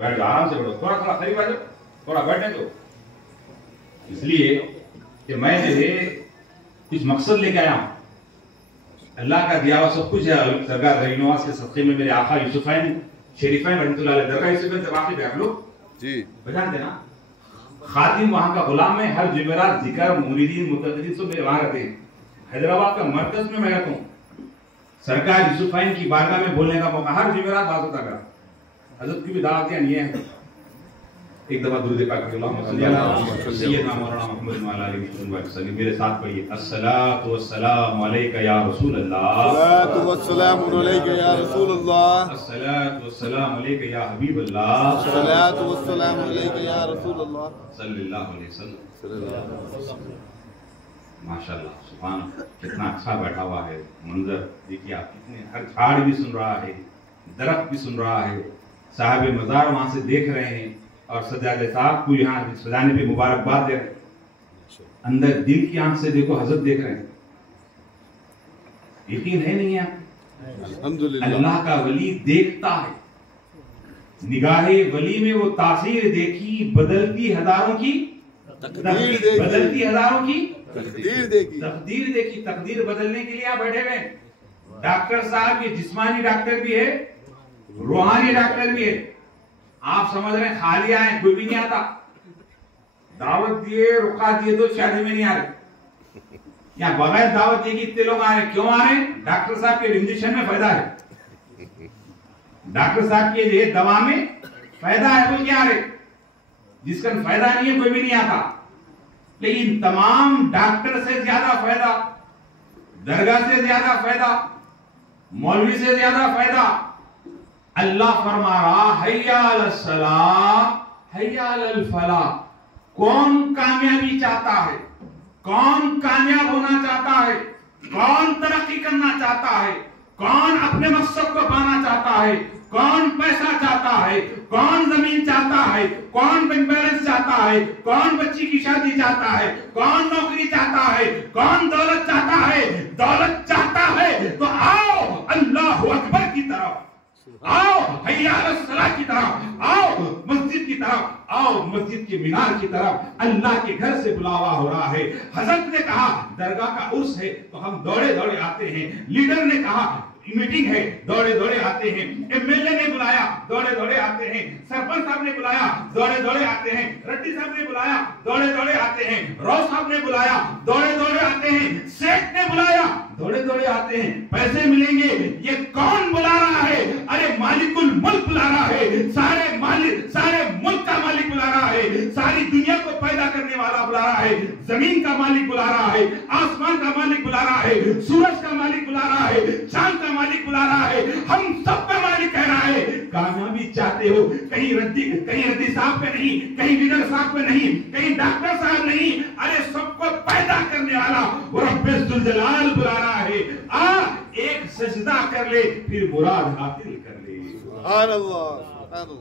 बैठ जाओ, आराम से बैठो, थोड़ा थोड़ा करीब आ जाओ, थोड़ा बैठने दो। इसलिए कि मैं जो है कुछ मकसद लेके आया हूं। अल्लाह का दिया हुआ सब कुछ है। दरगाह गरीब नवाज के सदक़े में मेरे आका यूसुफ़ैन शरीफैन रहमतुल्लाह अलैह, दरगाह यूसुफ़ैन से वाक़िफ़ है आप लोग जी, बजान देना। खातिम वहां का गुलाम है, हर जुमेरात जिक्र मुरीदीन मुतक़द्दिमीन सब मेरे वहां रहते हैं। हैदराबाद का मरकज में मैं रहता हूँ। सरकार यूसुफ़ैन की बारगाह में बोलने का मौका हर जुमेरात बात होता है। हजरत की भी दावतियां नहीं है। एक दफा दुरूद पाक सैयदना मौलाना मोहम्मद वाला वसल्लम मेरे साथ पढ़िए। अस्सलातु वस्सलामु अलैका या रसूल अल्लाह, अस्सलातु वस्सलामु अलैका या रसूल अल्लाह, अस्सलातु वस्सलामु अलैका या हबीब अल्लाह, अस्सलातु वस्सलामु अलैका या रसूल अल्लाह सल्लल्लाहु अलैहि वसल्लम। माशाअल्लाह, सुभान, कितना अच्छा बैठा हुआ है मंजर देखिए आप। कितने, हर झाड़ भी सुन रहा है, दरख्त भी सुन रहा है, साहिब मज़ार वहां से देख रहे हैं और सजादे साहब को यहाँ सजाने पे मुबारकबाद दे रहे हैं। अंदर दिल की आंख से देखो, हजरत देख रहे हैं। यकीन है नहीं आप? अल्हम्दुलिल्लाह, अल्लाह का वली देखता है। निगाहे वली में वो तासीर देखी, बदलती हजारों की तकदीर, बदलती हजारों की तकदीर देखी, तकदीर देखी। तकदीर बदलने के लिए आप बैठे हुए। डॉक्टर साहब ये जिस्मानी डॉक्टर भी है, रूहानी डॉक्टर भी है। आप समझ रहे हैं खाली आए, कोई भी नहीं आता। दावत दिए, रुका दिए तो शादी में नहीं आ रहे। यहाँ बगैर दावत दिए इतने लोग आ रहे, क्यों आ रहे? डॉक्टर साहब के इंजेक्शन में फायदा है, डॉक्टर साहब के लिए दवा में फायदा है, वो क्या आ रहे? जिसका फायदा नहीं है कोई भी नहीं आता। लेकिन तमाम डॉक्टर से ज्यादा फायदा, दरगाह से ज्यादा फायदा, मौलवी से ज्यादा फायदा अल्लाह फरमा रहा हैया अलस सलाह हैया अलल फलाह। कौन कामयाबी चाहता है? कौन कामयाब होना चाहता है? कौन तरक्की करना चाहता है? कौन अपने मकसद को पाना चाहता है? कौन पैसा चाहता है? कौन जमीन चाहता है? कौन बैंक बैलेंस चाहता है? कौन बच्ची की शादी चाहता है? कौन नौकरी चाहता है? कौन दौलत चाहता है? दौलत चाहता है तो आओ अल्लाह अकबर की तरफ, आओ हैया अलस सलाह की तरफ, आओ मस्जिद की तरफ, आओ मस्जिद के मीनार की तरफ। अल्लाह के घर से बुलावा हो रहा है। हजरत ने कहा दरगाह का उर्स है तो हम दौड़े दौड़े आते हैं। लीडर ने कहा मीटिंग है, दौड़े दौड़े आते हैं। एमएलए ने बुलाया, दौड़े दौड़े आते हैं। सरपंच साहब ने बुलाया, दौड़े दौड़े आते हैं। रेड्डी साहब ने बुलाया, दौड़े दौड़े आते हैं। राव साहब ने बुलाया, दौड़े दौड़े आते हैं। सेठ ने बुलाया, दौड़े दौड़े आते हैं। पैसे मिलेंगे, ये कौन बुला रहा है? अरे मालिकुल मुल्क बुला रहा है। सारे मालिक, सारे मुल्क का मालिक बुला रहा है। सारी दुनिया को पैदा करने वाला बुला रहा है। जमीन का मालिक बुला रहा है, आसमान का मालिक बुला रहा है, सूरज का मालिक बुला रहा है, चांद का मालिक बुला रहा है। हम सब का मालिक कह रहा है। कामयाबी चाहते हो? कहीं रद्दी साहब पे नहीं, कहीं लीडर साहब पे नहीं, कहीं डॉक्टर साहब नहीं, अरे सबको पैदा करने वाला वो रब्बुल जलाल बुला रहा है। आ एक सजदा कर ले, फिर मुराद हासिल कर ले। सुभान अल्लाह,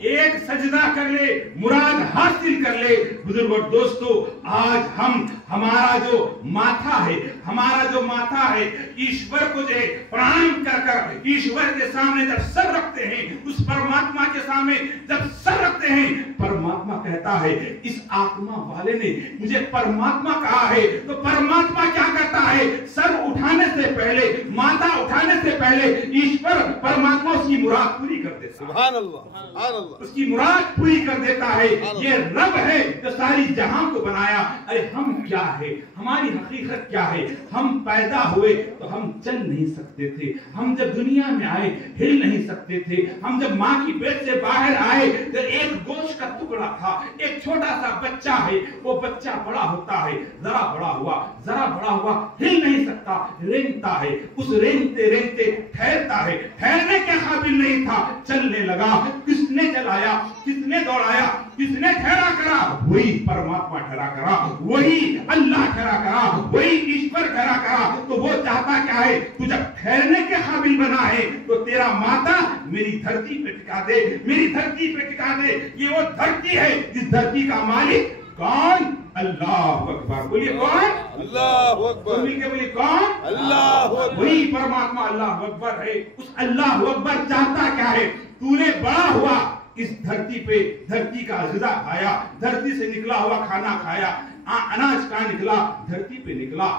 एक सजदा कर ले, मुराद हासिल कर ले। बुजुर्ग और दोस्तों, आज हम हमारा जो माथा है, हमारा जो माथा है, ईश्वर को जो है प्रणाम कर कर ईश्वर के सामने जब सर रखते हैं, उस परमात्मा के सामने जब सर रखते हैं, परमात्मा कहता है इस आत्मा वाले ने मुझे परमात्मा कहा है, तो परमात्मा क्या करता है? सर उठाने से पहले, माथा उठाने से पहले ईश्वर परमात्मा उसकी मुराद पूरी कर देता है। सुभान अल्लाह, उसकी मुराद पूरी कर देता है। ये रब है जो सारी जहां को बनाया। अरे हम क्या है? हमारी हकीकत क्या है? हम पैदा हुए तो हम चल नहीं सकते थे। हम जब दुनिया में आए हिल नहीं सकते थे। हम जब माँ की पेट से बाहर आए तो एक गोश्त का टुकड़ा था, एक छोटा सा बच्चा है। वो बच्चा बड़ा होता है, जरा बड़ा हुआ, जरा बड़ा हुआ, हिल नहीं सकता, रेंगता है। उस रेंगते रेंगते ठहरता है, ठहरने के काबिल नहीं था, चलने लगा। किसने चलाया? किसने दौड़ाया? किसने ठहरा करा? वही परमात्मा ठहरा करा, वही अल्लाह ठहरा करा, वही ईश्वर ठहरा करा। तो वो चाहता क्या है? तू जब ठहरने के काबिल बना है तो तेरा माता मेरी धरती पे टिका दे, मेरी धरती पे टिका दे। ये वो धरती है, इस धरती का मालिक कौन? अल्लाह अकबर। बोलिए कौन? अल्लाह अकबर। मिलके बोलिए कौन? अल्लाह अकबर। वही परमात्मा अल्लाह अकबर है। उस अल्लाह अकबर चाहता क्या है? तूने बड़ा हुआ, इस धरती पे धरती का ग़िज़ा खाया, धरती से निकला हुआ खाना खाया। अनाज कहाँ निकला? धरती पे निकला।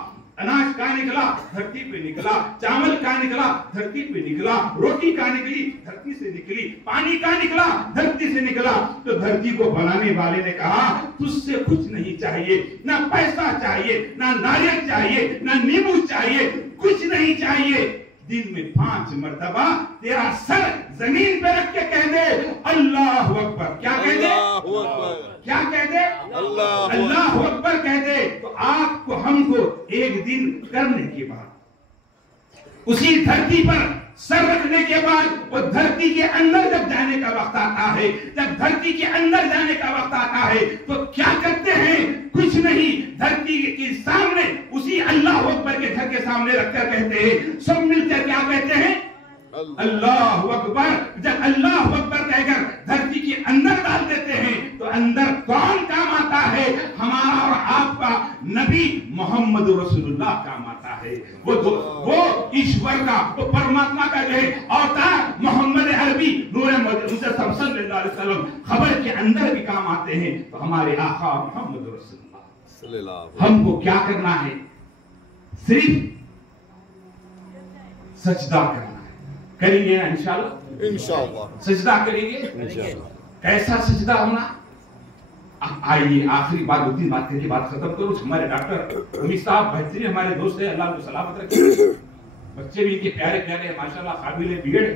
अनाज कहाँ निकला? धरती पे निकला। चावल कहाँ निकला? धरती पे निकला। रोटी कहाँ निकली? धरती से निकली। पानी कहाँ निकला? धरती से निकला। तो धरती को बनाने वाले ने कहा तुझसे कुछ नहीं चाहिए, ना पैसा चाहिए, ना नारियल चाहिए, ना नींबू चाहिए, कुछ नहीं चाहिए। दिन में 5 मर्तबा तेरा सर जमीन पे रख के कह दे अल्लाह अकबर। क्या कह दे? क्या कह दे? अल्लाह अकबर कह दे। तो आपको हमको एक दिन करने के बाद उसी धरती पर सर रखने के बाद वो धरती के अंदर जब जाने का वक्त आता है, जब धरती के अंदर जाने का वक्त आता है तो क्या करते हैं? कुछ नहीं, धरती के सामने उसी अल्लाह अकबर के घर के सामने रखकर कहते हैं, सब मिलकर क्या कहते हैं? अल्लाह अकबर। जब अल्लाह अकबर कहकर धरती के अंदर डाल देते हैं तो अंदर कौन काम आता है? हमारा और आपका नबी मोहम्मद रसूलुल्लाह काम आता है। वो ईश्वर का, वो परमात्मा का जो है अवतार मोहम्मद अरबी नूर मुजस्सम सल्लल्लाहु अलैहि वसल्लम खबर के अंदर भी काम आते हैं। तो हमारे आका मोहम्मद रसूलुल्लाह, हमको क्या करना है? सिर्फ सजदा करना है। करेंगे ना इंशाल्लाह? इंशाल्लाह सजदा करेंगे। कैसा सजदा होना? आइए आखिरी बात, 2-3 बात करके बात खत्म करूं। हमारे डॉक्टर अमीर साहब बेहतरीन हमारे दोस्त है, अल्लाह को सलामत रखे। बच्चे भी इनके प्यारे प्यारे माशाल्लाह, काबिल बिगड़